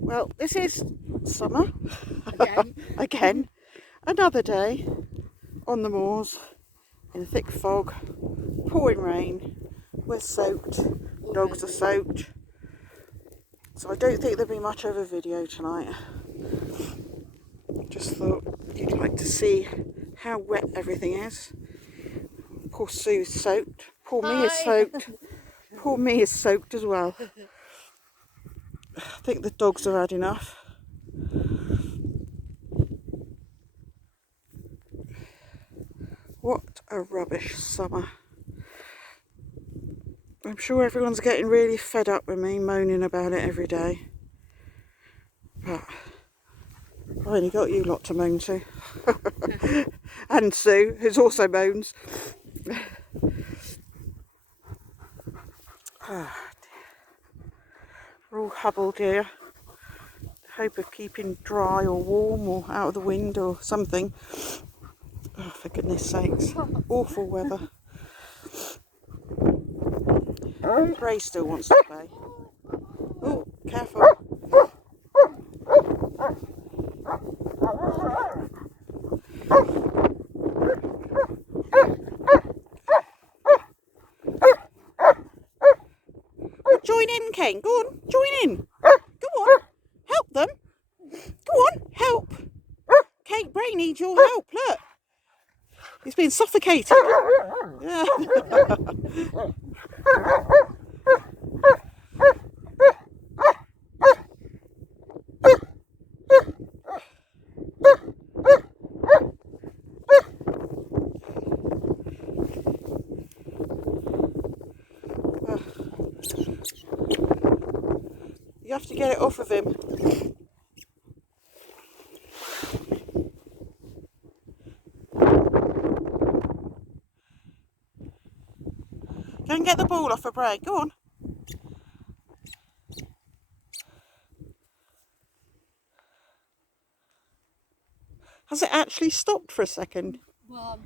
Well, this is summer. Again. Again. Another day on the moors in thick fog, pouring rain. We're soaked, dogs are soaked. So I don't think there'll be much of a video tonight. Just thought you'd like to see how wet everything is. Poor Sue's soaked. Poor me is soaked. Poor me is soaked as well. I think the dogs have had enough. What a rubbish summer. I'm sure everyone's getting really fed up with me moaning about it every day. But I've only got you lot to moan to. And Sue, who's also moans. We're all huddled here. Hope of keeping dry or warm or out of the wind or something. Oh, for goodness sakes. Awful weather. Bray still wants to play. Oh, careful. Well, join in, Kane. Go on, join in. Go on, help them. Go on, help. Kate, Bray needs your help. Look, he's been suffocated. Yeah. You have to get it off of him. Go and get the ball off of Bray. Go on. Has it actually stopped for a second? Well,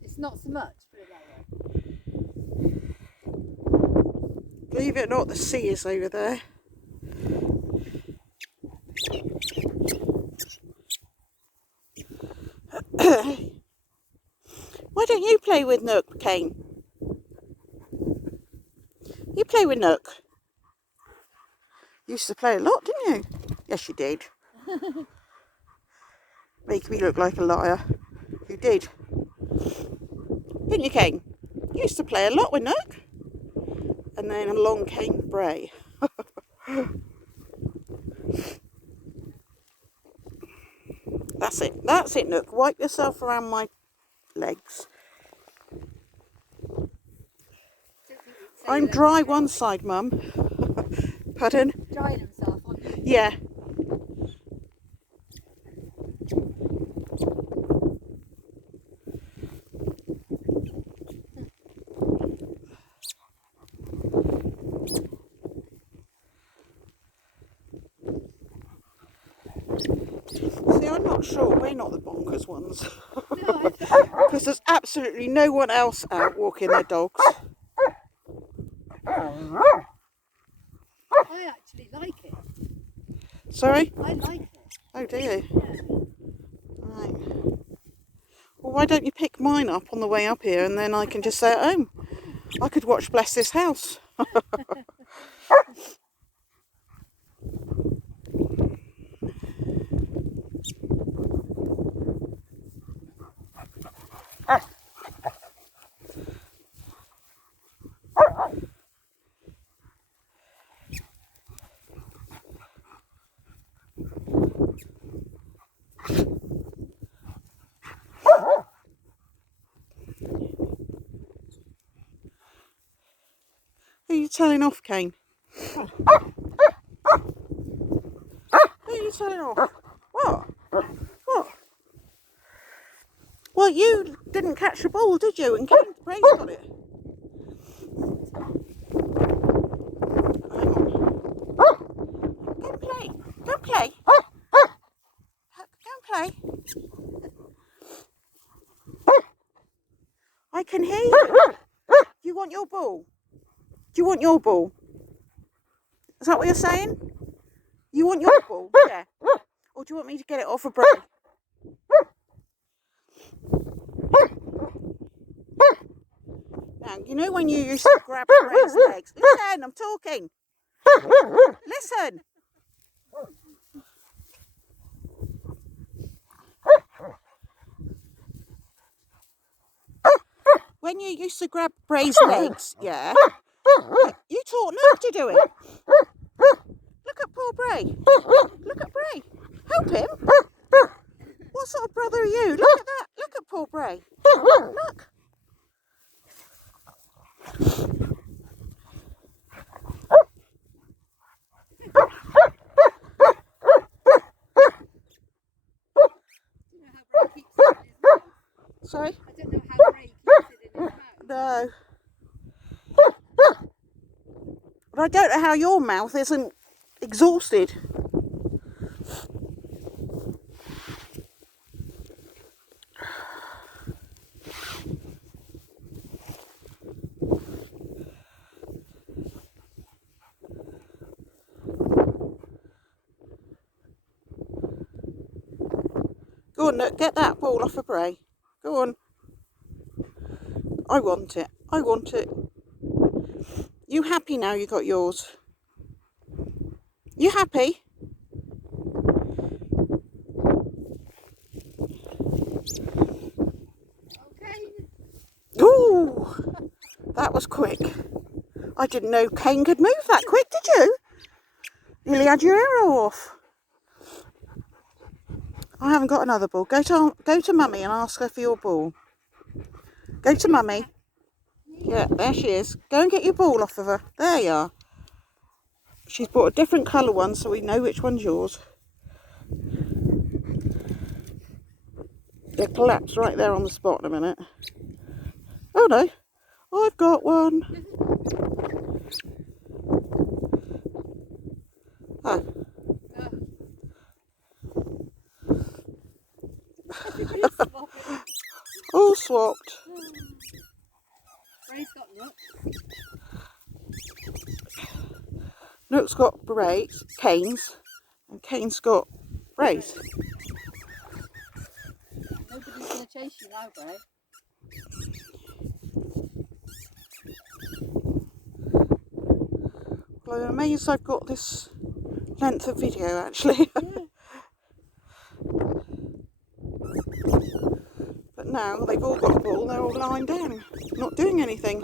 it's not so much, put it that way. Believe it or not, the sea is over there. Why don't you play with Nook, Kane? You play with Nook. You used to play a lot, didn't you? Yes, you did. Make me look like a liar. You did. Didn't you, Kane? You used to play a lot with Nook. And then along came Bray. That's it. That's it, Nook. Wipe yourself around my legs. I'm dry one side, Mum. Pardon? Drying himself, aren't you? Yeah. See, I'm not sure. We're not the bonkers ones. No, Because there's absolutely no one else out walking their dogs. I actually like it. Sorry? I like it. Oh, do you? Yeah. Right. Well, why don't you pick mine up on the way up here and then I can just stay at home? I could watch Bless This House. Who are you telling off, Kane? Who are you telling off? What? What? Well, you didn't catch the ball, did you? And Kane Bray's got it. Hang on. Go and play. Go and play. Go and play. I can hear you. You want your ball? you want your ball? Is that what you're saying? You want your ball? Yeah. Or do you want me to get it off a Bray? Now, you know when you used to grab Bray's legs? Listen, I'm talking. Listen. When you used to grab Bray's legs, yeah, you taught Luke to do it. Look at poor Bray. Look at Bray. Help him. What sort of brother are you? Look at that. Look at poor Bray. Look. Sorry? I don't know how Ray keeps it in his mouth. No. But I don't know how your mouth isn't exhausted. Go on, look, get that ball off a Bray. Go on. I want it. I want it. You happy now you got yours? You happy? Okay. Ooh, that was quick. I didn't know Kane could move that quick, did you? Nearly had your arrow off. I haven't got another ball. Go to Mummy and ask her for your ball. Go to Mummy. Yeah, there she is. Go and get your ball off of her. There you are. She's bought a different colour one so we know which one's yours. They'll collapse right there on the spot in a minute. Oh no, I've got one. Oh. All swapped. Ray's got Nook. Nook's got Brays, Kane's, and Kane's got Brays. Nobody's going to chase you now, Bray. Well, I'm amazed I've got this length of video actually. Yeah. But now they've all got a ball, they're all lying down, not doing anything.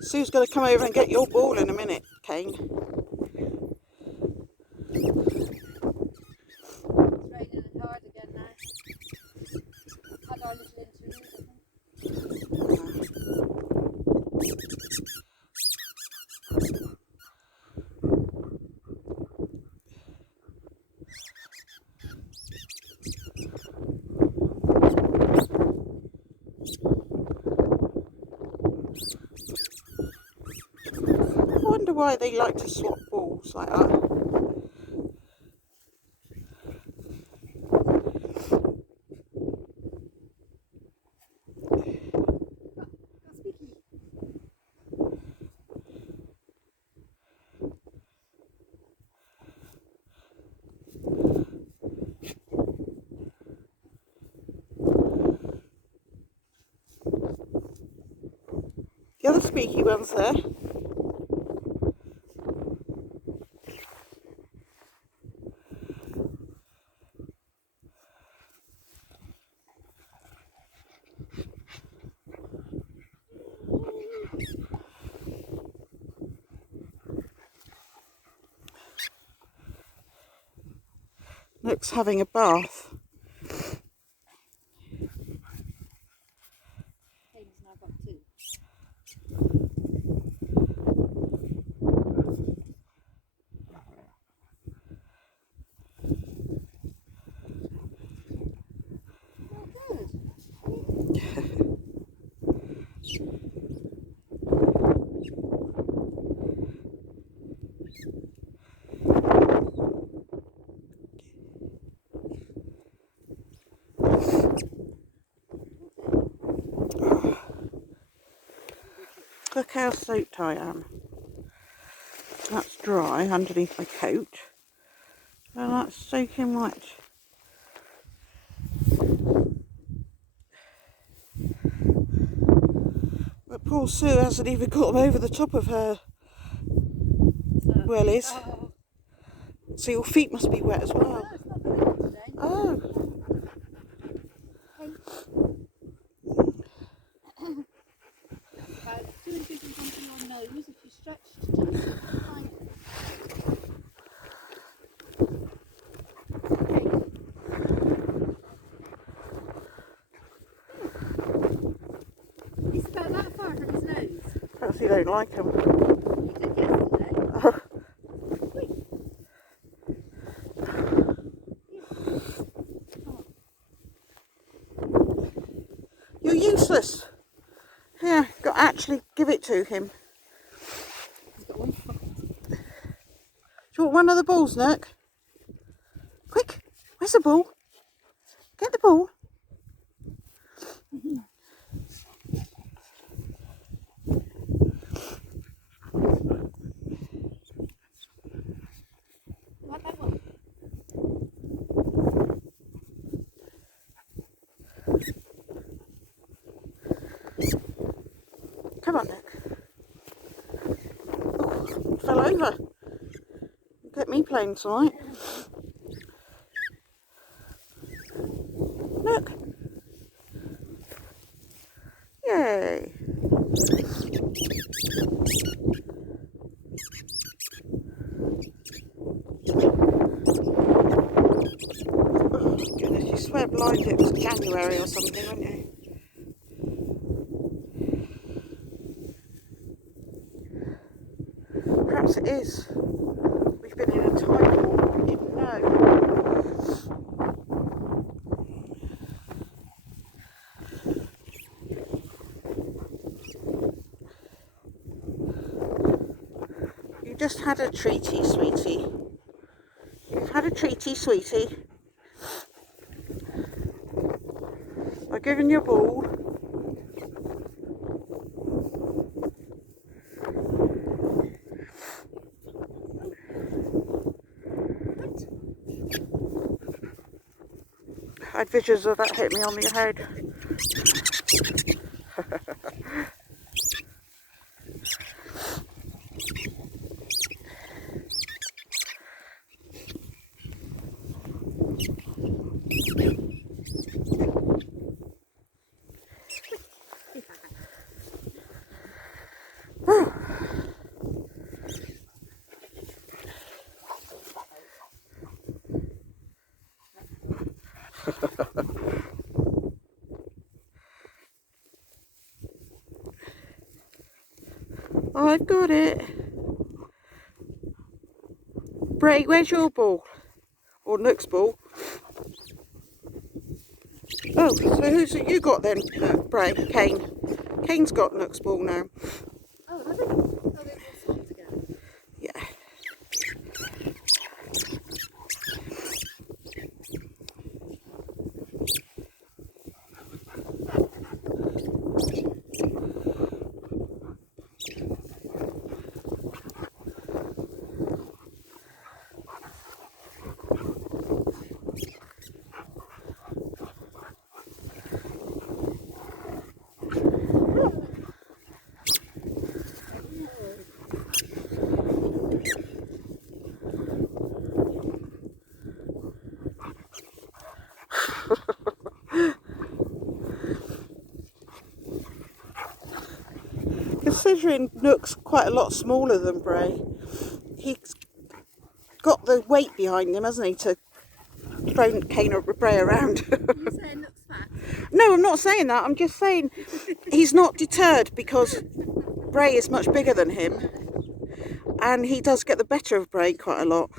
Sue's going to come over and get your ball in a minute, Kane. It's raining and hard again now. Had our little interlude, I think. I wonder why they like to swap balls like that. The other squeaky one's there. Looks having a bath. Kane's now got two. look how soaked I am. That's dry underneath my coat. And that's soaking wet. But poor Sue hasn't even got them over the top of her wellies. Oh. So your feet must be wet as well. No, it's not very good today. Oh. Hey. About doing business onto your nose if you stretched just fine. Okay. He's about that far from his nose. Perhaps you don't like them. He did yesterday. Quick. You're useless. Here, got to actually give it to him. He's got one foot. Do you want one of the balls, Nick? Quick, where's the ball? Get the ball. What that one? Come on, Nick. Oh, fell over. Get me playing tonight. Look. Yay. Oh, goodness, you swear blind it was January or something, wouldn't you? Perhaps it is. We've been in a time warp, we didn't know. You just had a treaty, sweetie. You've had a treaty, sweetie. I've given you a ball. I had visions of that hitting me on the head. I've got it. Bray, where's your ball? Or Nook's ball? Oh, so who's it you got then, Bray? Kane. Kane's got Nook's ball now. Oh, have they? Oh, they've all swapped together. Yeah. Considering Nook's quite a lot smaller than Bray, he's got the weight behind him, hasn't he, to throw Kane or Bray around. You're saying looks fat? No, I'm not saying that. I'm just saying he's not deterred because Bray is much bigger than him, and he does get the better of Bray quite a lot.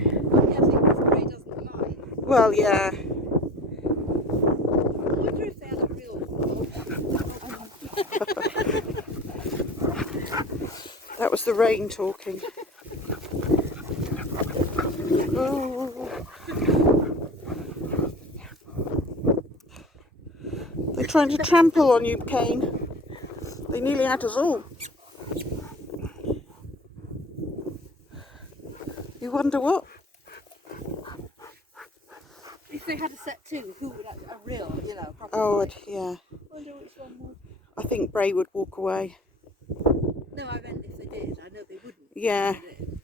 Yeah, I think this Bray doesn't mind. Well, yeah. I wonder if they had a real ball. That was the rain talking. Oh. They're trying to trample on you, Kane. They nearly had us all. You wonder what? If they had a set two, who would a real, you know, proper Oh, fight? yeah. Wonder which one would. I think Bray would walk away. No, I meant if they did. I know they wouldn't. Yeah. If they did.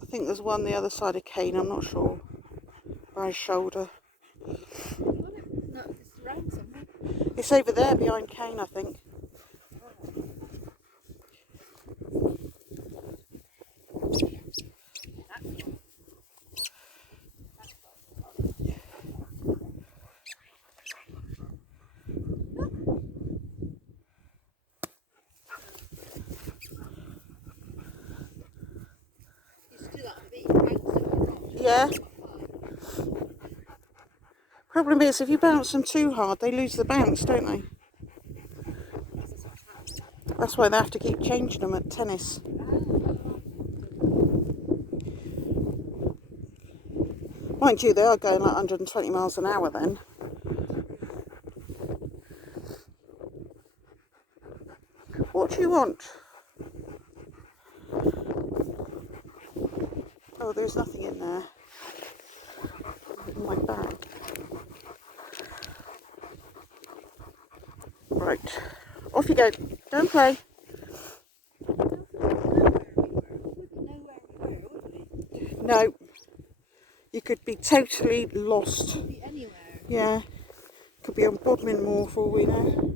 I think there's one the other side of Kane, I'm not sure. By his shoulder. No, it's around somewhere. It's over there behind Kane, I think. Yeah. Problem is, if you bounce them too hard, they lose the bounce, don't they? That's why they have to keep changing them at tennis. Mind you, they are going like 120 miles an hour then. What do you want? Oh, there's nothing in there. In my bag. Right. Off you go. Go and play. No. You could be totally lost. Could be anywhere. Yeah. Could be on Bodmin Moor for all we know.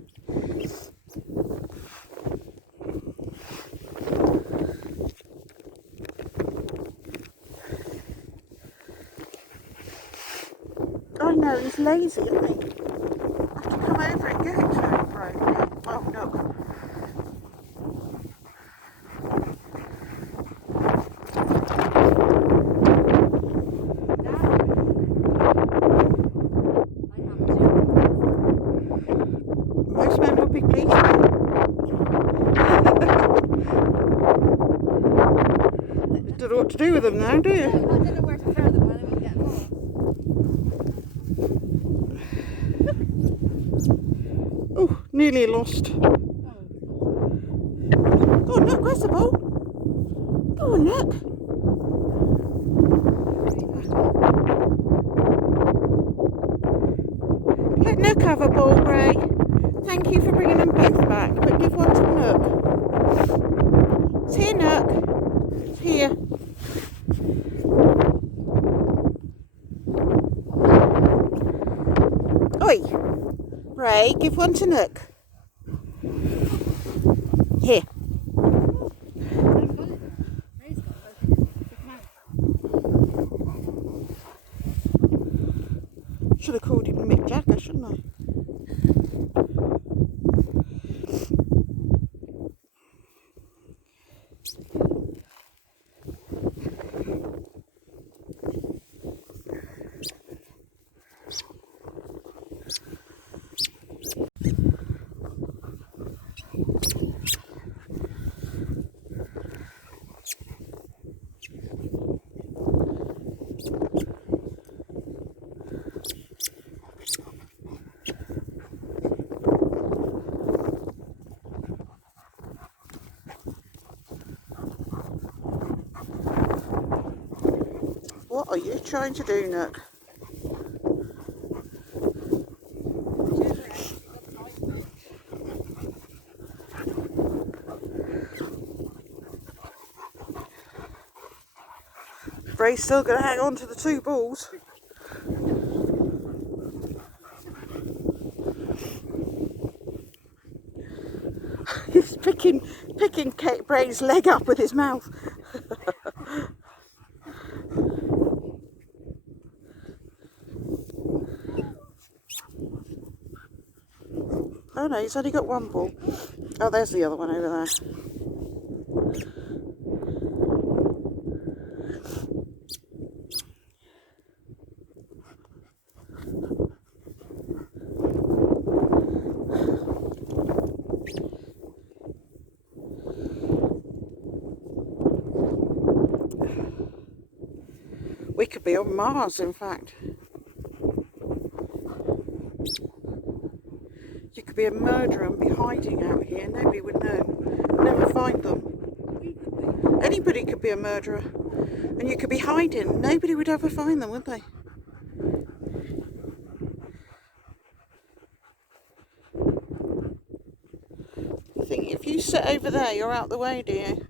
I know, he's lazy, isn't he? I have to come over and get it to him, bro. Oh, no. Most men would be pleased. Don't know what to do with them now, do No, I you? don't know where to throw them when I won't get lost. Oh, nearly lost. Go on, look, where's the ball? Go on, look. Let Nook have a ball, Bray. Thank you for bringing them both back, but give one to Nook. It's here, Nook. It's here. Oi, Bray, give one to Nook. Here. Should have called him Mick Jagger, shouldn't I? What are you trying to do, Nook? Bray's still going to hang on to the two balls. He's picking Bray's leg up with his mouth. Oh no, he's only got one ball. Oh, there's the other one over there. could be on Mars, in fact. You could be a murderer and be hiding out here. Nobody would know. Never find them. We could be. Anybody could be a murderer. And you could be hiding. Nobody would ever find them, would they? I think if you sit over there, you're out the way, do you?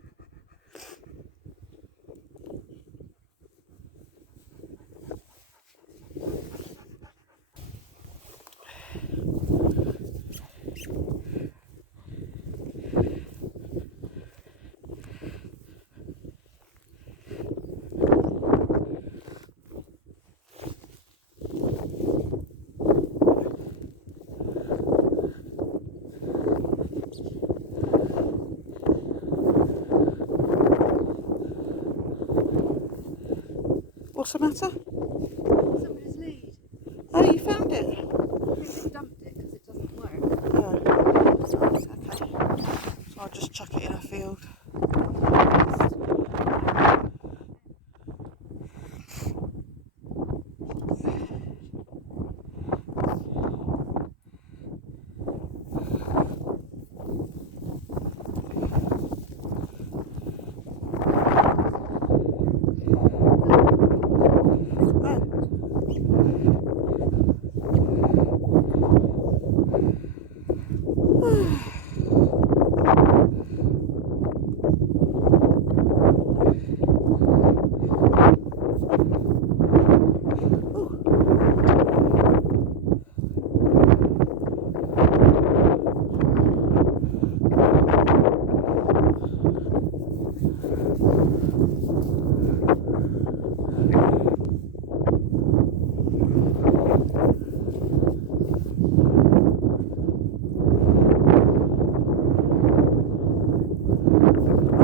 What's the matter? Somebody's lead. Oh, you found it? I think they've dumped it because it doesn't work. Oh, okay. So I'll just chuck it in a field.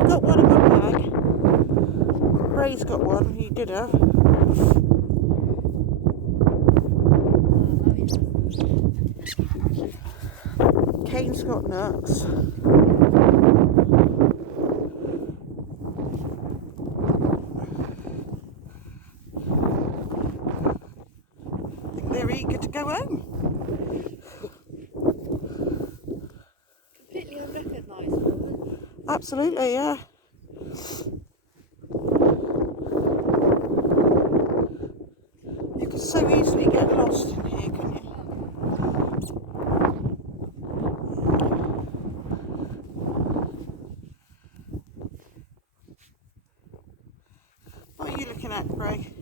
I've got one in my bag. Ray's got one, he did have. Kane's got nuts. I think they're eager to go home. Completely unrecognisable. Absolutely, yeah. You could so easily get lost in here, couldn't you? What are you looking at, Craig?